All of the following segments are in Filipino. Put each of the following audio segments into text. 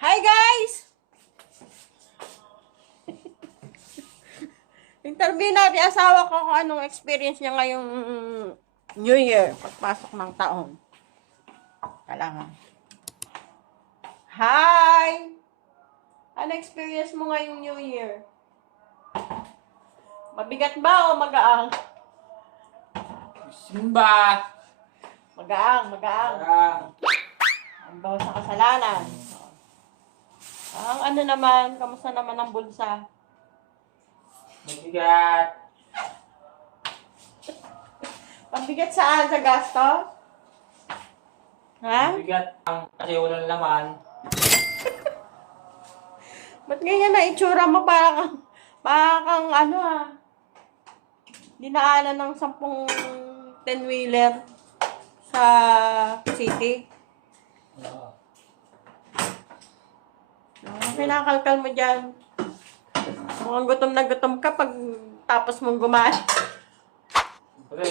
Hi guys! Interview natin asawa ko kung anong experience niya ngayong New Year, pagpasok ng taon. Kailangan. Hi! Ano experience mo ngayong New Year? Mabigat ba o magaang? Simba! Magaang. Ang bawas sa kasalanan. Ang ano naman, kamusta naman ang bulsa? Mabigat! Mabigat saan? Sa gasto? Ha? Mabigat ang kasi walang laman. Ba't ganyan na itsura mo? Para kang ano dinaanan ng 10 10-wheeler sa city. Oo. Kinakalkal mo dyan. Mukhang gutom na gutom ka pag tapos mong gumain. Siyempre,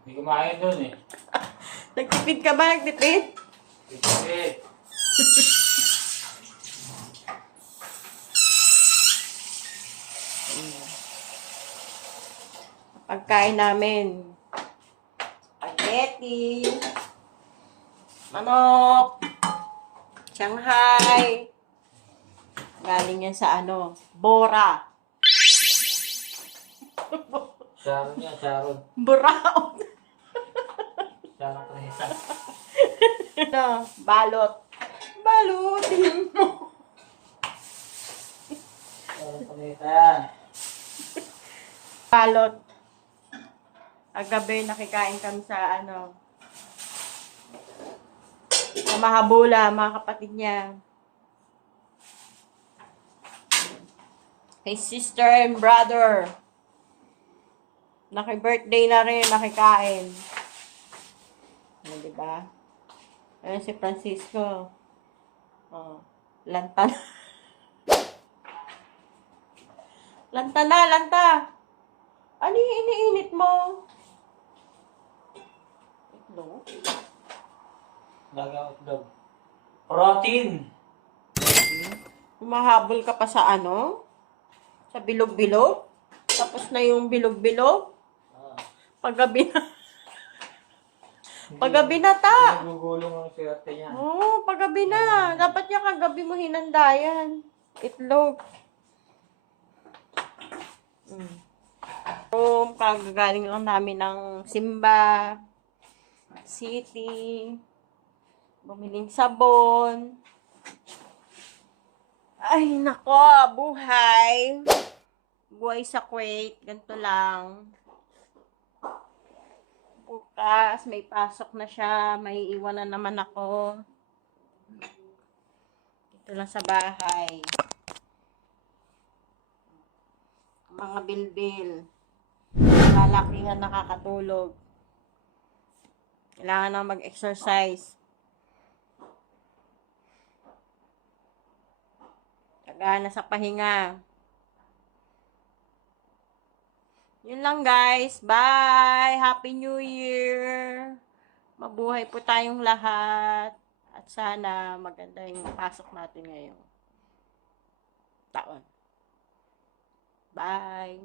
hindi kumain doon eh. Nagtipid ka ba? Nagtipid? Kasi, Pagkain namin. Spaghetti. Manok. Shanghai. Galing yan sa Bora. Sharon niya, Sharon. Brown. Sharon Teresa. Balot. Balutin mo. Sharon Teresa yan. Balot. Agabi nakikain kami sa sa Mahabula, mga kapatid niya. Kay sister and brother. Naki-birthday na rin, nakikain. Diba? Ayun si Francisco. Oh, lanta na. Lanta. Ano yung iniinit mo? Itlog? Laga hotdog. Protein! Humahabol ka pa sa sa bilog-bilog? Tapos na yung bilog-bilog? Paggabi na. Paggabi na ta. Hindi nagugulong ang swerte niya. Oo, paggabi na. Dapat niya kagabi mo hinandayan. Itlog. Kagagaling lang namin ng Simba City. Bumiling sabon. Ay, nako, buhay. Buhay sa Kuwait. Ganito lang. Bukas, may pasok na siya. May iwan na naman ako. Dito lang sa bahay. Mga bilbil. Lalakingan nakakatulog. Kailangan na mag-exercise. Tagana sa pahinga. Yun lang guys. Bye! Happy New Year! Mabuhay po tayong lahat. At sana maganda yung pasok natin ngayong taon. Bye!